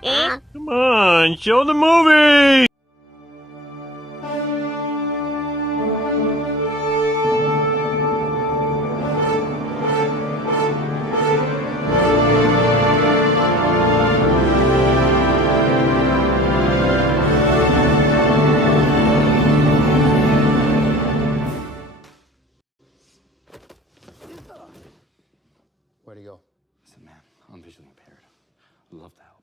Come on, show the movie! Where'd he go? Listen, man, I'm visually impaired. I'd love to help.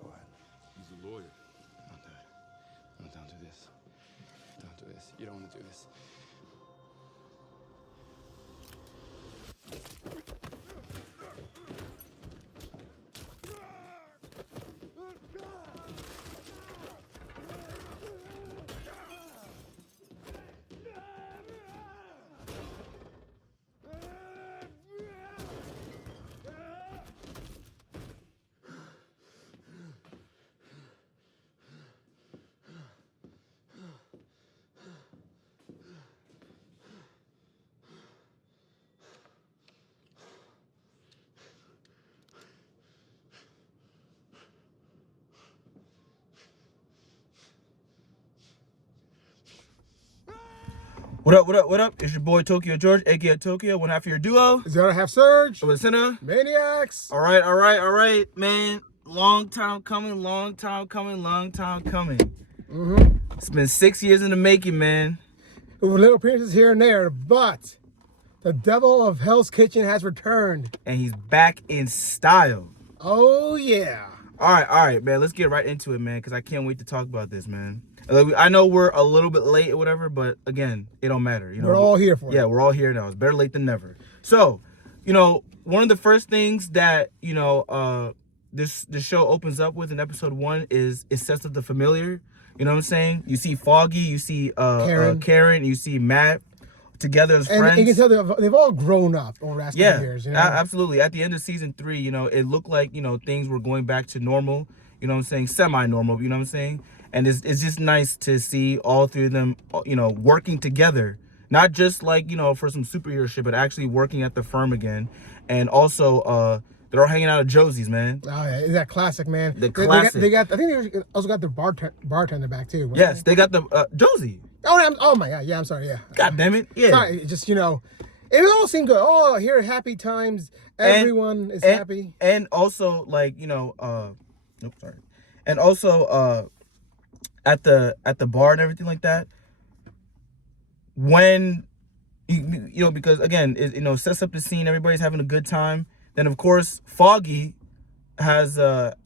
Go ahead. He's a lawyer. Don't do it. No, don't do this. Don't do this. You don't want to do this. What up, what up, what up? It's your boy Tokyo George, aka Tokyo, one half of your duo. Is the other half Surge? With Sinner. Maniacs. All right, man. Long time coming. It's been 6 years in the making, man. With little appearances here and there, but the devil of Hell's Kitchen has returned. And he's back in style. Oh, yeah. All right, man. Let's get right into it, man, because I can't wait to talk about this, man. I know we're a little bit late or whatever, but again, it don't matter. You know, we're all here for it. Yeah, we're all here now. It's better late than never. So, one of the first things that, this show opens up with in episode 1 is it sets up the familiar. You know what I'm saying? You see Foggy, you see Karen, you see Matt together as friends. And you can tell they've all grown up over the last couple years. You know? Absolutely. At the end of season 3, it looked like, things were going back to normal. You know what I'm saying? Semi-normal, you know what I'm saying? And it's just nice to see all three of them, working together. Not just like, for some superhero shit, but actually working at the firm again. And also, they're all hanging out at Josie's, man. Oh, yeah. Is that classic, man? Classic. I think they also got the bartender back, too. Yes, they got the Josie. Oh, my God. Yeah, I'm sorry. Yeah. God damn it. Yeah. Sorry. Just, it all seemed good. Oh, here, happy times. Everyone is happy. And also, like, sorry. And also, at the bar and everything like that, when because again it sets up the scene, everybody's having a good time. Then of course Foggy has there's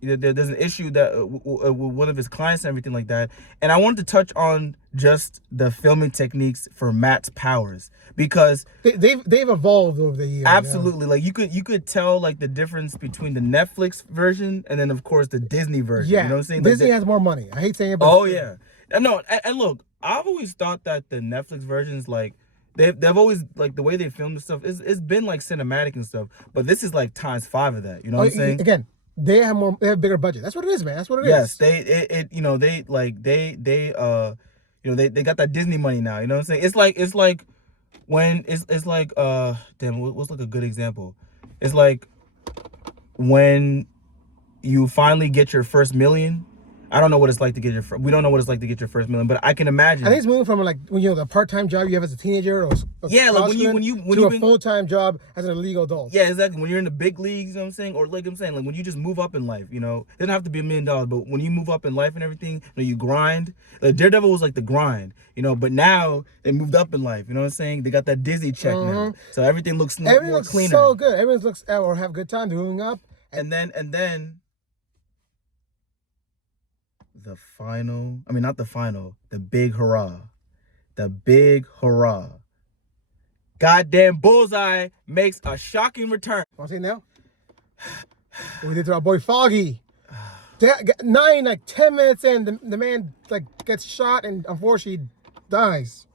an issue that with one of his clients and everything like that. And I wanted to touch on just the filming techniques for Matt's powers, because they've evolved over the years. Absolutely. Like you could tell like the difference between the Netflix version and then of course the Disney version. Yeah, you know what I'm saying? Disney has more money. I hate saying it, but yeah. No, and look, I've always thought that the Netflix versions, like they've always, like, the way they film the stuff it's been like cinematic and stuff, but this is like times 5 of that. You know what I'm saying? Again, they have a bigger budget. That's what it is, man. That's what it is. Yes, they got that Disney money now. You know what I'm saying? It's like when it's like damn, what's like a good example? It's like when you finally get your first million. I don't know what it's like to get we don't know what it's like to get your first million, but I can imagine. I think it's moving from like when the part-time job you have as a teenager, or when you to a full-time job as an illegal adult. Yeah, exactly. When you're in the big leagues, you know what I'm saying, or like I'm saying, like when you just move up in life, it doesn't have to be $1 million, but when you move up in life and everything, you grind. Like Daredevil was like the grind, but now they moved up in life. You know what I'm saying? They got that Disney check now, so everything looks more cleaner. So good. Everyone looks or have a good time. They're moving up, and then. The final, not the final, the big hurrah. The big hurrah. Goddamn Bullseye makes a shocking return. Want to say now? What we did to our boy Foggy. 9 like 10 minutes in, the man like gets shot and unfortunately dies.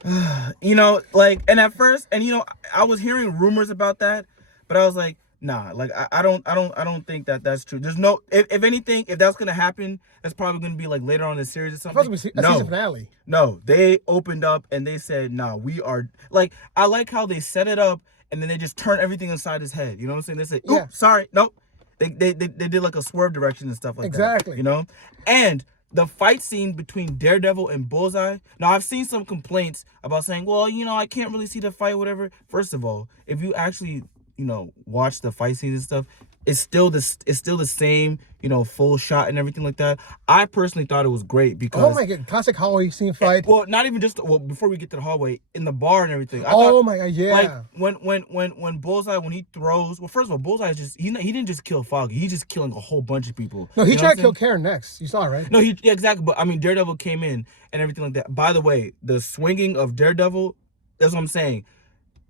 You know, like, and at first, and you know, I was hearing rumors about that, but I was like, nah, like I don't think that that's true. There's no, if anything, if that's gonna happen, that's probably gonna be like later on in the series or something. Supposed to be a season finale. No, they opened up and they said, nah, we are, like, I like how they set it up and then they just turn everything inside his head. You know what I'm saying? They say, "Oops, Yeah. sorry, nope." They did like a swerve direction and stuff like that. Exactly. You know, and the fight scene between Daredevil and Bullseye. Now, I've seen some complaints about saying, well, you know, I can't really see the fight, whatever. First of all, if you actually, you know, watch the fight scenes and stuff, it's still the same, you know, full shot and everything like that. I personally thought it was great because, Oh my god, classic hallway scene fight. well, not even just, well, before we get to the hallway, in the bar and everything. I Oh thought, my god, yeah. like when Bullseye, when he throws, well, first of all, Bullseye is just, he didn't just kill Foggy, he's just killing a whole bunch of people. No, he You know tried what to kill I'm Karen next. You saw it, right? saying? No, yeah, exactly. But I mean, Daredevil came in and everything like that. By the way, the swinging of Daredevil, that's what I'm saying.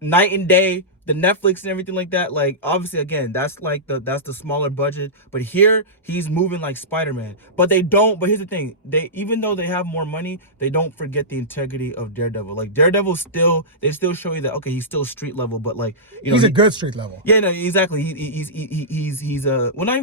Night and day, the Netflix and everything like that. Like, obviously, again, that's like that's the smaller budget. But here, he's moving like Spider-Man. But they don't. But here's the thing: even though they have more money, they don't forget the integrity of Daredevil. Like, Daredevil they still show you that, okay, he's still street level, but like, you know, He's a good street level. yeah, no, exactly. He's well, not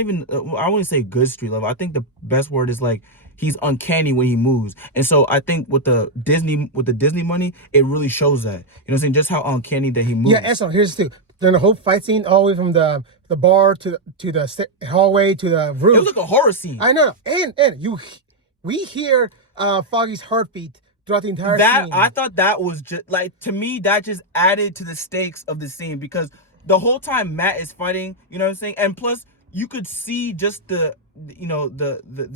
even I wouldn't say good street level. I think the best word is like, he's uncanny when he moves. And so I think with the Disney money, it really shows that. You know what I'm saying? Just how uncanny that he moves. Yeah, and so here's the thing. Then the whole fight scene, all the way from the bar to the hallway to the roof. It was like a horror scene. I know, and we hear Foggy's heartbeat throughout the entire scene. I thought that was just like, to me, that just added to the stakes of the scene, because the whole time Matt is fighting, you know what I'm saying? And plus, you could see just the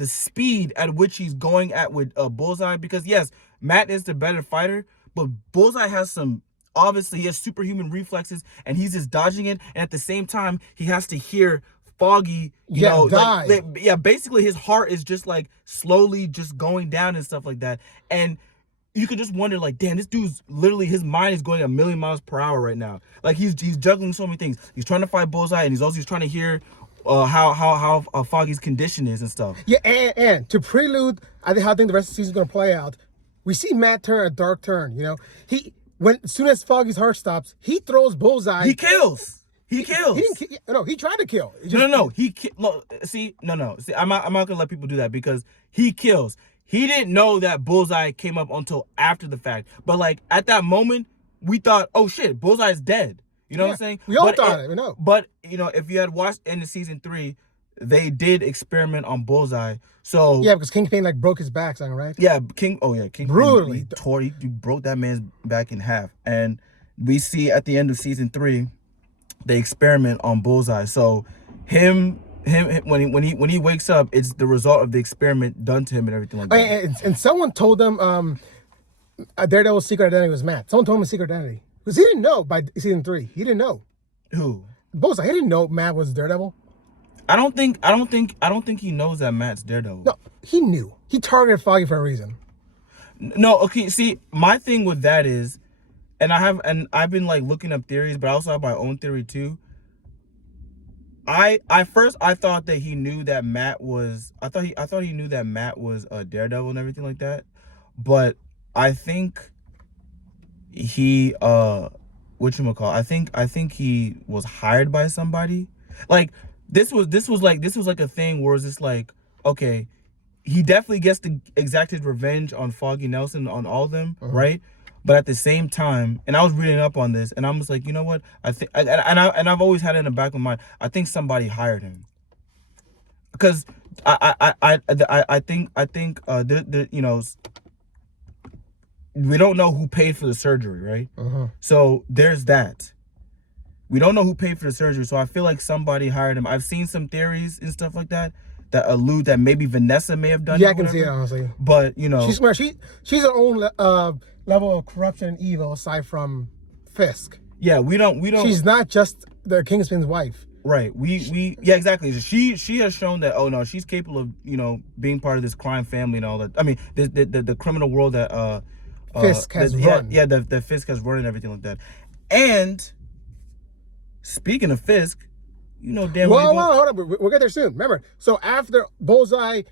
speed at which he's going at with Bullseye, because yes, Matt is the better fighter, but Bullseye has some, obviously he has superhuman reflexes and he's just dodging it, and at the same time he has to hear Foggy, you know, die. Like, basically his heart is just like slowly just going down and stuff like that. And you could just wonder, like, damn, this dude's literally, his mind is going 1,000,000 miles per hour right now. Like, he's juggling so many things. He's trying to fight Bullseye, and he's trying to hear how Foggy's condition is and stuff. Yeah, and to prelude, I think the rest of the season is gonna play out. We see Matt turn a dark turn. You know, as soon as Foggy's heart stops, he throws Bullseye. He kills. He kills. He didn't. No, he tried to kill. No. See, I'm not gonna let people do that, because he kills. He didn't know that Bullseye came up until after the fact. But like, at that moment, we thought, oh shit, Bullseye's dead. You know what I'm saying? We all thought it. We know. But you know, if you had watched into season 3, they did experiment on Bullseye. So yeah, because Kingpin like broke his back, something, right? Yeah, Kingpin brutally he broke that man's back in half. And we see at the end of season 3, they experiment on Bullseye. So him when he wakes up, it's the result of the experiment done to him and everything like that. And someone told them Daredevil's secret identity was Matt. Someone told him his secret identity, because he didn't know by season 3. He didn't know. Who? Bullseye. He didn't know Matt was Daredevil. I don't think he knows that Matt's Daredevil. No, he knew. He targeted Foggy for a reason. No, okay. See, my thing with that is, and I've been like looking up theories, but I also have my own theory too. I thought that he knew that Matt was. I thought he knew that Matt was a Daredevil and everything like that, but I think he whatchamacallit, I think he was hired by somebody. Like, this was like a thing where it's just like, okay, he definitely gets to exact his revenge on Foggy Nelson, on all of them, right? But at the same time, and I was reading up on this, and I'm just like, you know what? I think, and I've always had it in the back of my mind, I think somebody hired him, because I think you know, we don't know who paid for the surgery, right? So there's that. We don't know who paid for the surgery, so I feel like somebody hired him. I've seen some theories and stuff like that allude that maybe Vanessa may have done it. Yeah, I can see it, honestly. But, you know, she's smart. She's her own level of corruption and evil, aside from Fisk. Yeah, we don't. She's not just the Kingpin's wife. Right. Yeah, exactly. She has shown that, oh no, she's capable of, you know, being part of this crime family and all that. I mean, the criminal world that Fisk has run. Yeah, the Fisk has run and everything like that. And speaking of Fisk, you know damn well. Whoa, hold up. We'll get there soon. Remember, so after Bullseye,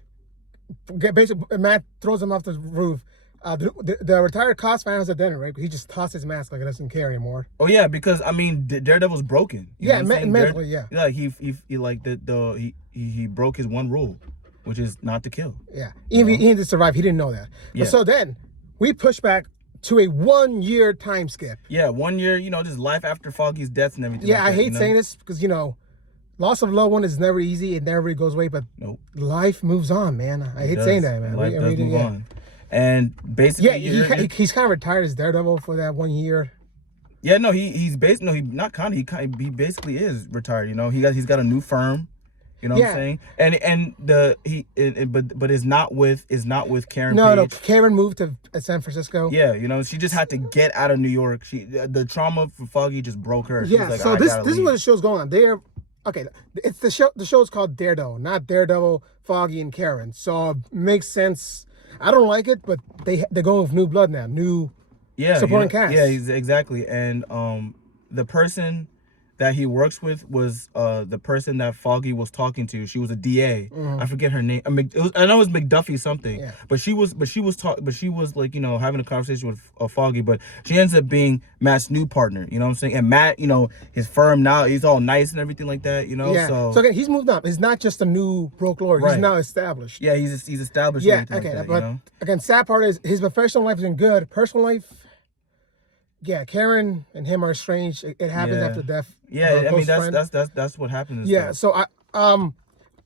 basically, Matt throws him off the roof. The retired cops finds at dinner, right? He just tossed his mask like he doesn't care anymore. Oh yeah, because I mean, Daredevil's broken. You know what I'm saying? Mentally, yeah. Like he like he broke his one rule, which is not to kill. Yeah, even he needed to survive. He didn't know that. Yeah. But so then we push back to a 1 year time skip. Yeah, 1 year. You know, just life after Foggy's death and everything. Yeah, like I that, hate saying this because loss of a loved one is never easy. It never really goes away. But nope. Life moves on, man. I hate saying that, man. Life does move on. And basically, he's kind of retired as Daredevil for that 1 year. Yeah, no, he's basically he basically is retired. You know, he's got a new firm. You know what I'm saying? But is not with Karen. No, Karen moved to San Francisco. Yeah, you know, she just had to get out of New York. The trauma for Foggy just broke her. Yeah, like, so this is what the show's going on. It's the show. The show's called Daredevil, not Daredevil, Foggy, and Karen. So it makes sense. I don't like it, but they're going with new blood now, new supporting cast. Yeah, exactly. And the person that he works with was the person that Foggy was talking to. She was a DA. Mm-hmm. I forget her name. I know it was McDuffie something. Yeah. But she was like, you know, having a conversation with Foggy. But she ends up being Matt's new partner. You know what I'm saying? And Matt, you know, his firm now, he's all nice and everything like that. You know. Yeah. So again, he's moved up. He's not just a new broke lawyer. Right. He's now established. Yeah, he's established. Yeah. Okay. Like that, but again, sad part is his professional life has been good. Personal life. Yeah, Karen and him are estranged. It happens after death. Yeah, I mean that's what happens. Yeah, so from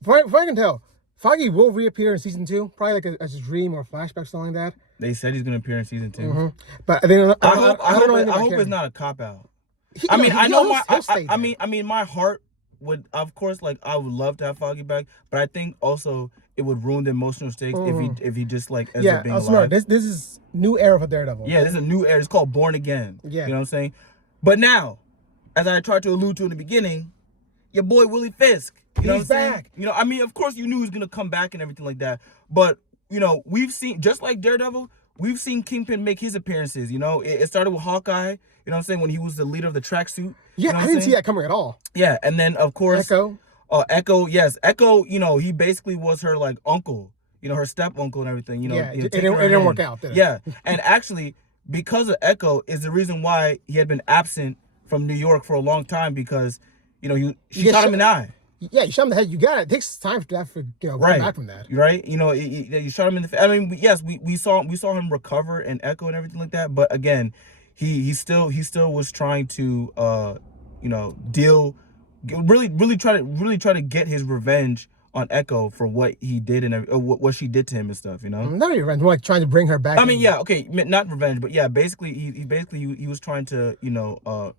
what I can tell, Foggy will reappear in season 2, probably like as a dream or flashback, something like that. They said he's gonna appear in season 2. Mm-hmm. But I hope it's not a cop out. I mean, my heart would, of course, like I would love to have Foggy back, but I think also it would ruin the emotional stakes if he just like ends up being alive. This is new era for Daredevil. Yeah, this is a new era. It's called Born Again. Yeah, you know what I'm saying. But now, as I tried to allude to in the beginning, your boy Willie Fisk, he's back. You know, I mean, of course you knew he was gonna come back and everything like that, but you know, we've seen, just like Daredevil, we've seen Kingpin make his appearances. You know, it started with Hawkeye. You know what I'm saying, when he was the leader of the tracksuit. Yeah, I didn't see that coming at all. Yeah, and then of course Echo, yes. Echo, you know, he basically was her like uncle, you know, her step uncle and everything, you know. Yeah, it didn't work out, did it? Yeah. And actually, because of Echo is the reason why he had been absent from New York for a long time, because, you know, she shot him in the eye. Yeah, you shot him in the head. You got it. It takes time for that, going back from that. Right? You know, you shot him in the face. I mean, yes, we saw him recover and Echo and everything like that, but again, he still was trying to you know, really try to get his revenge on Echo for what he did and what she did to him and stuff, you know. Not revenge, more like trying to bring her back. I mean, yeah, okay, not revenge, but yeah, basically he was trying to, you know,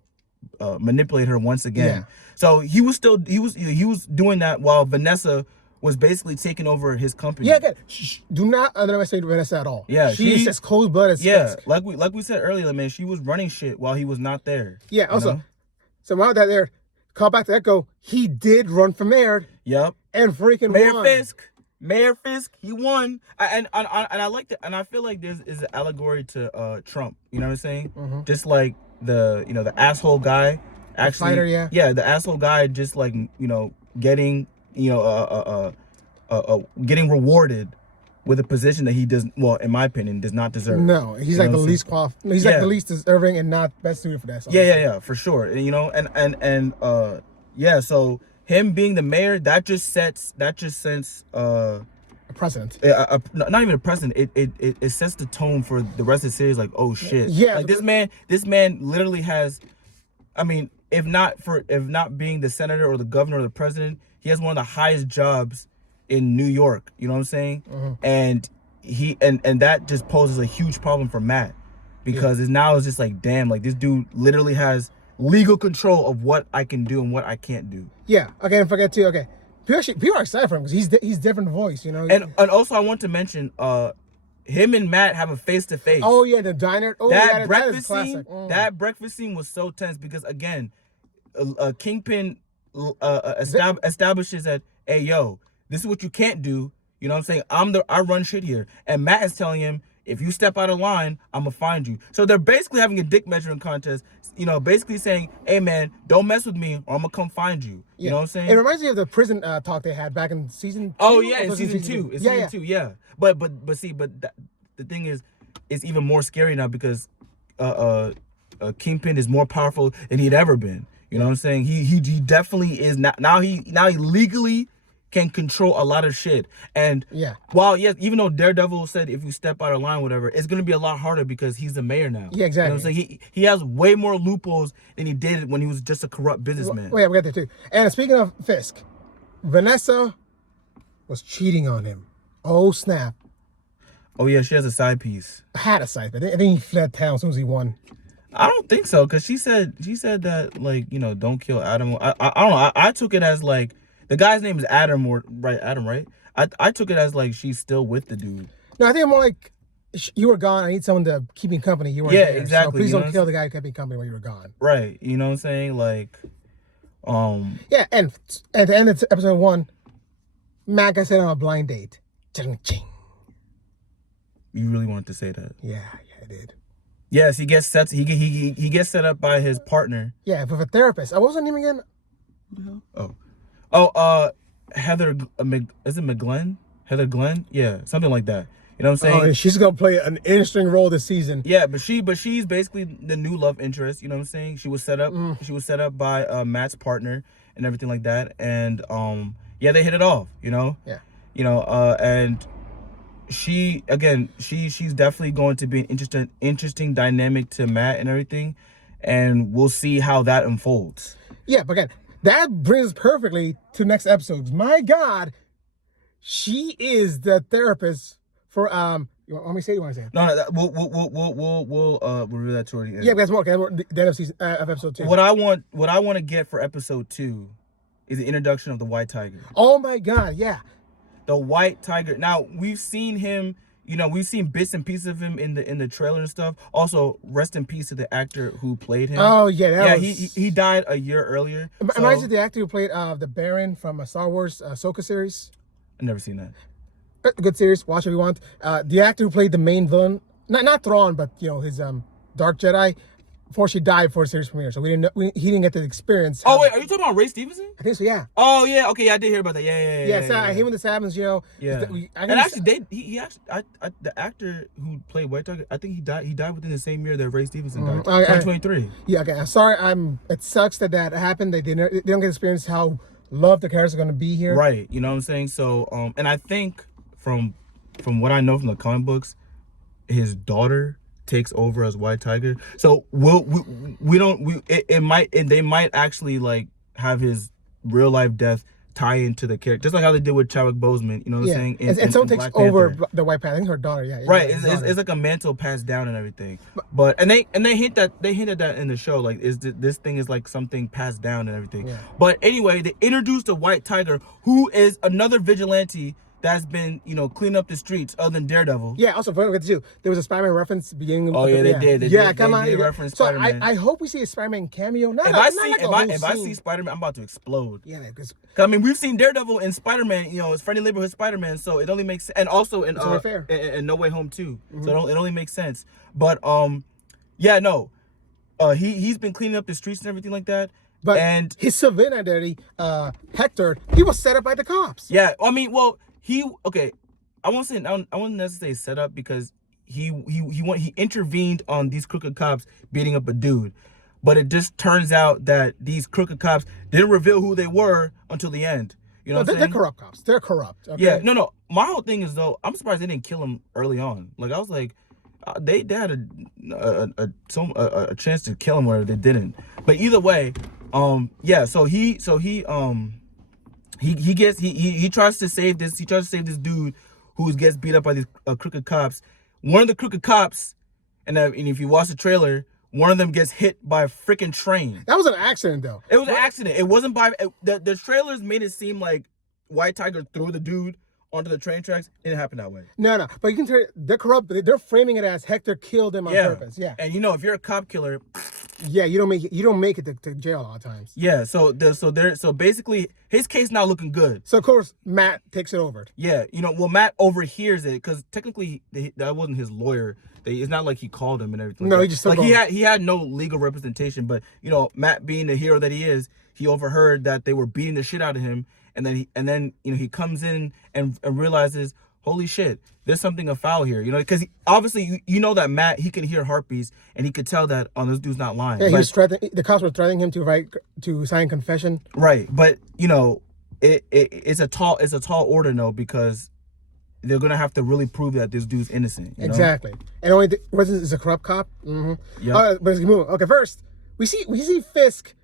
manipulate her once again. Yeah. So he was doing that while Vanessa was basically taking over his company. Yeah, again, do not underestimate Vanessa at all. Yeah, she's as cold-blooded as Fisk. like we said earlier, man, she was running shit while he was not there. Yeah, also, so while that there, call back to Echo, he did run for mayor. Yep. And freaking won. Mayor Fisk, he won. And I like that, and I feel like this is an allegory to Trump. You know what I'm saying? Mm-hmm. Just like the asshole guy, actually, the fighter, yeah, the asshole guy, just like, you know, getting, you know, getting rewarded with a position that he doesn't, well, in my opinion, does not deserve. No, he's like the least qualified. He's like the least deserving and not best suited for that. Yeah, for sure. And, you know, and yeah, so him being the mayor, that just sets a precedent. Not even a precedent. It sets the tone for the rest of the series. Like, oh shit. Yeah. Like this man literally has, I mean, if not being the senator or the governor or the president, he has one of the highest jobs in New York. You know what I'm saying? Mm-hmm. And and that just poses a huge problem for Matt, because it's just like, damn, like this dude literally has legal control of what I can do and what I can't do. Yeah. Okay, and forget too. Okay, people are excited for him because he's different voice, you know. And also I want to mention, him and Matt have a face-to-face. Oh yeah, the diner. Oh, that breakfast scene. That breakfast scene was so tense because, again, Kingpin establishes that, hey, yo, this is what you can't do. You know what I'm saying? I run shit here. And Matt is telling him, If you step out of line, I'm gonna find you. So they're basically having a dick measuring contest. You know, basically saying, "Hey man, don't mess with me, or I'm gonna come find you." You know what I'm saying? It reminds me of the prison talk they had back in season 2. Oh yeah, Or in was it season 2. It's yeah, season yeah. 2, yeah. But the thing is, it's even more scary now because Kingpin is more powerful than he'd ever been. You know what I'm saying? He definitely is now he legally can control a lot of shit. And Yeah. while yes, even though Daredevil said if you step out of line, whatever, it's gonna be a lot harder because he's the mayor now. Yeah, exactly. You know what I'm saying? He has way more loopholes than he did when he was just a corrupt businessman. Wait, we got there too. And speaking of Fisk, Vanessa was cheating on him. Oh snap! Oh yeah, she has a side piece. Had a side, but I think he fled town as soon as he won. I don't think so, because she said that, like, you know, don't kill Adam. I don't know. I took it as like the guy's name is Adam, Adam, right? I took it as like she's still with the dude. No, I think more like you were gone. I need someone to keep me company. You weren't Yeah, there. exactly, So please you know don't kill the guy who kept me company while you were gone. Right. You know what I'm saying? Like, Yeah, and at the end of episode 1, Mac, I said on a blind date. Ching. you really wanted to say that. Yeah, I did. Yes, he gets set up by his partner. Yeah, with a therapist. What was her name again? Heather is it McGlenn? Heather Glenn? Yeah, something like that. You know what I'm saying? Oh, and she's gonna play an interesting role this season. Yeah, but she's basically the new love interest. You know what I'm saying? She was set up. She was set up by Matt's partner and everything like that. And yeah, they hit it off. You know. Yeah. You know, and she's definitely going to be an interesting dynamic to Matt and everything, and we'll see how that unfolds. Yeah, but again, that brings us perfectly to next episode. My God, she is the therapist for You want me to say it? You want to say it? No, we'll review that toward the end. Yeah, that's more. Okay, the end of season of episode 2. What I want to get for episode 2 is the introduction of the White Tiger. Oh my God, yeah. The White Tiger. Now we've seen him. You know, we've seen bits and pieces of him in the trailer and stuff. Also, rest in peace to the actor who played him. Oh yeah, he died a year earlier. Reminds you of the actor who played the Baron from Star Wars Ahsoka series. I've never seen that. A good series. Watch if you want. The actor who played the main villain, not Thrawn, but you know his Dark Jedi. Unfortunately, died before the series premiere, so he didn't get to experience. Oh wait, are you talking about Ray Stevenson? I think so. Yeah. Oh yeah, okay, yeah, I did hear about that. Yeah. Him and the Sabins, you know. Yeah. And actually, the actor who played White Tiger, I think he died. He died within the same year that Ray Stevenson died. 2023. Yeah. Okay. I'm sorry. It sucks that happened. They don't get to experience how loved the characters are going to be here. Right. You know what I'm saying? So, and I think from what I know from the comic books, his daughter takes over as White Tiger. So they might actually like have his real life death tie into the character, just like how they did with Chadwick Boseman. You know what I'm saying? And someone takes over the White Panther. I think her daughter. Yeah. Right. It's like a mantle passed down and everything. But they hinted that in the show, like this thing is like something passed down and everything. Yeah. But anyway, they introduced a White Tiger who is another vigilante that's been, you know, cleaning up the streets other than Daredevil. Yeah, also, there was a Spider-Man reference beginning. Oh, yeah, they did. They did reference so Spider-Man. I hope we see a Spider-Man cameo. If I see Spider-Man, I'm about to explode. Yeah, because I mean, we've seen Daredevil and Spider-Man, you know, it's Friendly Neighborhood Spider-Man, so it only makes sense. And also in No Way Home too. Mm-hmm. So it only makes sense. But he's been cleaning up the streets and everything like that. But his civilian identity, Hector, he was set up by the cops. Yeah, I mean, well, I won't necessarily set up because he intervened on these crooked cops beating up a dude, but it just turns out that these crooked cops didn't reveal who they were until the end. You know, what I'm saying? They're corrupt cops. They're corrupt. Okay? Yeah, no. My whole thing is though, I'm surprised they didn't kill him early on. Like I was like, they had a chance to kill him where they didn't. But either way, So he tries to save this. He tries to save this dude who gets beat up by these crooked cops. One of the crooked cops, and if you watch the trailer, one of them gets hit by a freaking train. That was an accident, though. It was an accident. It wasn't by the trailers made it seem like White Tiger threw the dude onto the train tracks. It didn't happen that way. No. But you can tell they're corrupt. They're framing it as Hector killed him on purpose. Yeah. And you know, if you're a cop killer, Yeah, you don't make it to jail a lot of times. Yeah, so basically his case not looking good. So of course Matt takes it over. Yeah, well, Matt overhears it because technically that wasn't his lawyer. It's not like he called him and everything. No, like he that. just took like over. he had no legal representation. But Matt being the hero that he is, he overheard that they were beating the shit out of him, and then he comes in and realizes, holy shit, there's something afoul here. Because obviously that Matt, he can hear heartbeats and he could tell that this dude's not lying. Yeah, he But- was the cops were threatening him to sign confession. Right, but it's a tall order, though, because they're gonna have to really prove that this dude's innocent. Exactly, and only Resident is a corrupt cop. Mm-hmm. Yeah. But let's move. Okay, first we see Fisk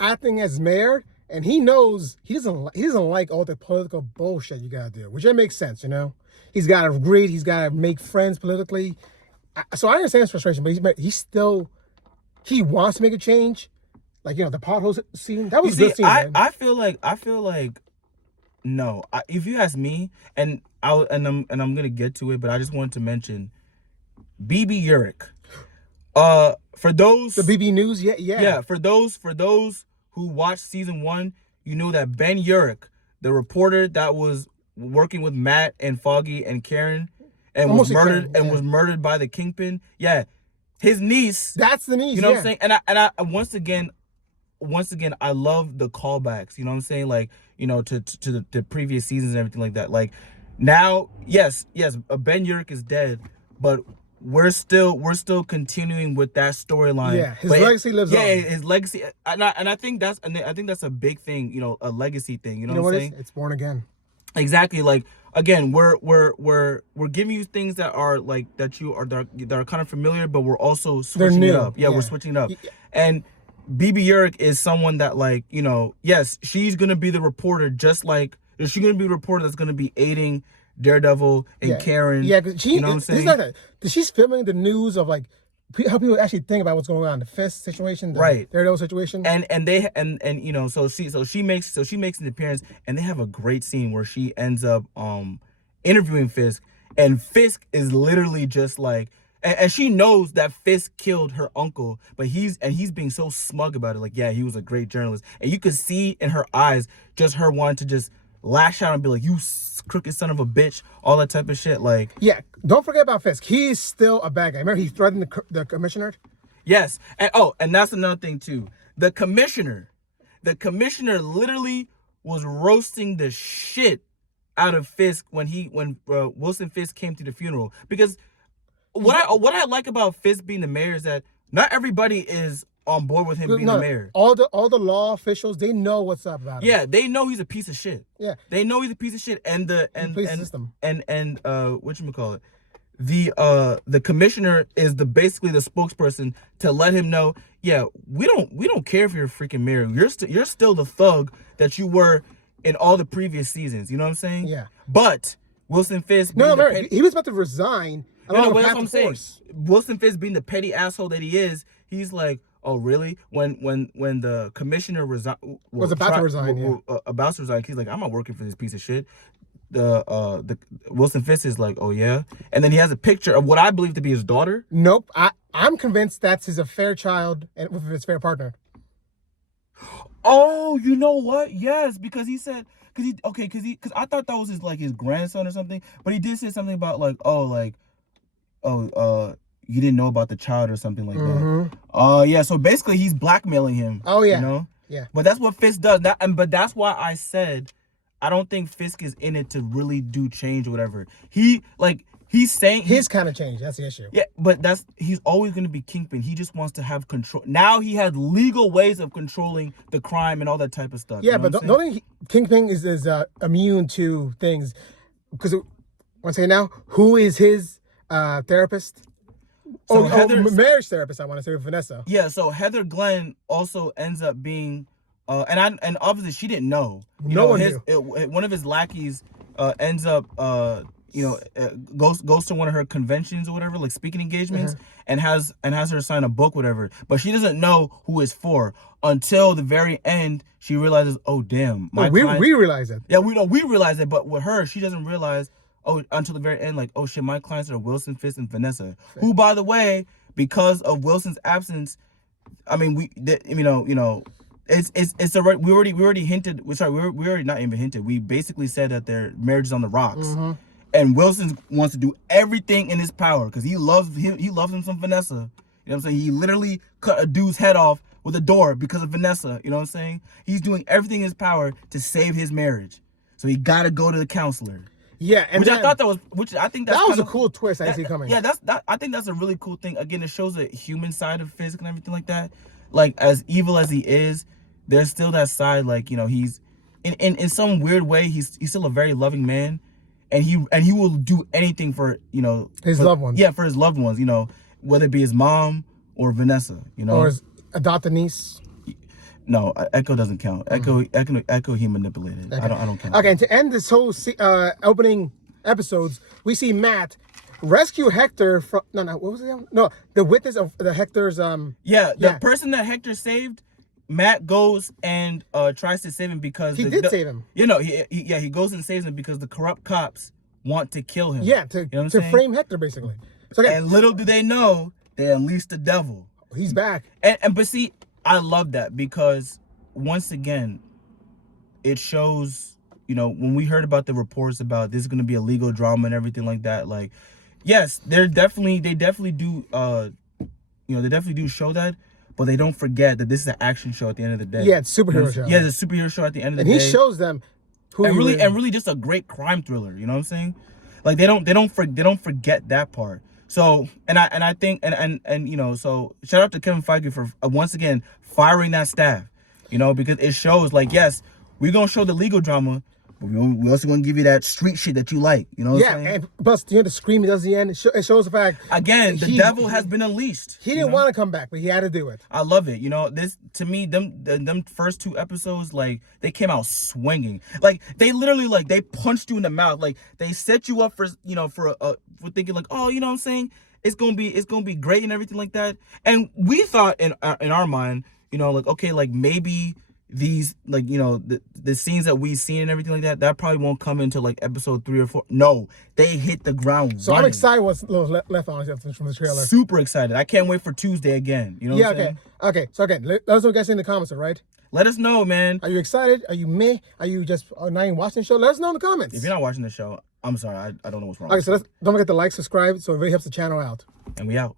acting as mayor, and he knows he doesn't like all the political bullshit you gotta do, which that makes sense. He's got to greed, he's got to make friends politically. So I understand his frustration, but he wants to make a change. Like the potholes scene, that was a good scene. I feel like no. If you ask me, and I'm gonna get to it, but I just wanted to mention BB Urich. For those The BB News, yeah. For those who watched season 1, you know that Ben Urich, the reporter that was working with Matt and Foggy and Karen, and was murdered by the Kingpin. Yeah, his niece. That's the niece. You know what I'm saying? And I once again, I love the callbacks. You know what I'm saying? Like, to the previous seasons and everything like that. Like, now, yes, Ben Urich is dead, but we're still continuing with that storyline. Yeah, his legacy lives on. Yeah, his legacy, and I think that's a big thing. A legacy thing. You know what I'm saying? It's Born Again. Exactly. Like, again, we're giving you things that are like that are kind of familiar, but we're also switching it up. Yeah, we're switching it up. And BB Urich is someone that, like, yes, she's gonna be the reporter, just like she's gonna be the reporter that's gonna be aiding Daredevil and Karen. Yeah, because you know what I'm saying? It's like that. She's filming the news of like how people actually think about what's going on, the Fisk situation, the Daredevil situation, and so she makes an appearance, and they have a great scene where she ends up interviewing Fisk, and Fisk is literally just like, and she knows that Fisk killed her uncle, but he's being so smug about it, like, yeah, he was a great journalist, and you could see in her eyes just her wanting to just lash out and be like, you crooked son of a bitch, all that type of shit. Like, yeah, don't forget about Fisk. He's still a bad guy. Remember, he threatened the commissioner. Yes, and that's another thing too. The commissioner literally was roasting the shit out of Fisk when Wilson Fisk came to the funeral. Because what I like about Fisk being the mayor is that not everybody is on board with him being the mayor. All the law officials, they know what's up about him. Yeah, they know he's a piece of shit. Yeah, they know he's a piece of shit, and system. Whatchamacallit, the commissioner is basically the spokesperson to let him know, yeah, we don't care if you're a freaking mayor. You're still the thug that you were in all the previous seasons. You know what I'm saying? Yeah. But Wilson Fisk, he was about to resign. That's what I'm saying. Wilson Fisk, being the petty asshole that he is, he's like, oh, really? When the commissioner was about to resign, he's like, I'm not working for this piece of shit. The Wilson Fisk is like, oh yeah, and then he has a picture of what I believe to be his daughter. Nope, I'm convinced that's his affair child and with his affair partner. Oh, you know what? Yes, because he said, because I thought that was his grandson or something, but he did say something about you didn't know about the child or something like that. Yeah, so basically he's blackmailing him. Oh yeah. Yeah. But that's what Fisk does. But that's why I said I don't think Fisk is in it to really do change or whatever. He's saying his kind of change. That's the issue. Yeah, but he's always going to be Kingpin. He just wants to have control. Now he has legal ways of controlling the crime and all that type of stuff. Yeah, but don't think Kingpin is immune to things. Because, want to say now, who is his therapist? So marriage therapist, I want to say, with Vanessa. Yeah, so Heather Glenn also ends up being, and obviously she didn't know. No one knew. One of his lackeys ends up, goes to one of her conventions or whatever, like speaking engagements, and has her sign a book, whatever. But she doesn't know who it's for until the very end. She realizes, oh damn, we realize it. Yeah, we realize it, but with her, she doesn't realize. Oh, until the very end, like, oh shit, my clients are Wilson Fisk and Vanessa, who, by the way, because of Wilson's absence, I mean, it's already we already hinted. We already not even hinted. We basically said that their marriage is on the rocks, and Wilson wants to do everything in his power because he loves him some Vanessa. You know what I'm saying? He literally cut a dude's head off with a door because of Vanessa. You know what I'm saying? He's doing everything in his power to save his marriage, so he got to go to the counselor. Yeah, and I think that was a cool twist I see coming. Yeah, I think that's a really cool thing. Again, it shows the human side of physics and everything like that. Like, as evil as he is, there's still that side, like, you know, he's in some weird way, he's still a very loving man, and he will do anything for, you know, his loved ones. Yeah, for his loved ones, you know, whether it be his mom or Vanessa, you know, or his adopted niece. No, Echo doesn't count. Echo, he manipulated. Okay. I don't count. Okay, and to end this whole opening episodes, we see Matt rescue Hector from what was it? No, the witness of the Hector's the person that Hector saved. Matt goes and tries to save him because he did save him. You know, he goes and saves him because the corrupt cops want to kill him. Yeah, to frame Hector basically. So and little do they know, they unleashed the devil. He's back. But see, I love that because once again, it shows, you know, when we heard about the reports about this is going to be a legal drama and everything like that, like, yes, they definitely do, they definitely do show that, but they don't forget that this is an action show at the end of the day. Yeah, it's a superhero show. Yeah, it's a superhero show at the end of the day. And he shows them who and really just a great crime thriller, you know what I'm saying? Like, they don't forget that part. So, and I think, and you know, so shout out to Kevin Feige for once again firing that staff, you know, because it shows, like, yes, we're gonna show the legal drama, but we're also gonna give you that street shit that you like, you know what I'm saying? And plus, you know, the scream he does at the end, it shows the fact again the devil has been unleashed. He didn't want to come back, but he had to do it. I love it. You know, this, to me, them first 2 episodes, like, they came out swinging. Like, they literally, like, they punched you in the mouth. Like, they set you up for, you know, for thinking, like, oh, you know what I'm saying? It's gonna be great and everything like that. And we thought in our mind, you know, like, okay, like, maybe these, like, you know, the scenes that we've seen and everything like that probably won't come into, like, episode 3 or 4. No, they hit the ground So running. I'm excited what's left on from the trailer. Super excited. I can't wait for Tuesday again. You know what I'm saying? Okay. So again, let us know what you guys in the comments, all right? Let us know, man. Are you excited? Are you meh? Are you just not even watching the show? Let us know in the comments. If you're not watching the show, I'm sorry. I don't know what's wrong. Okay, so don't forget to like, subscribe, so it really helps the channel out. And we out.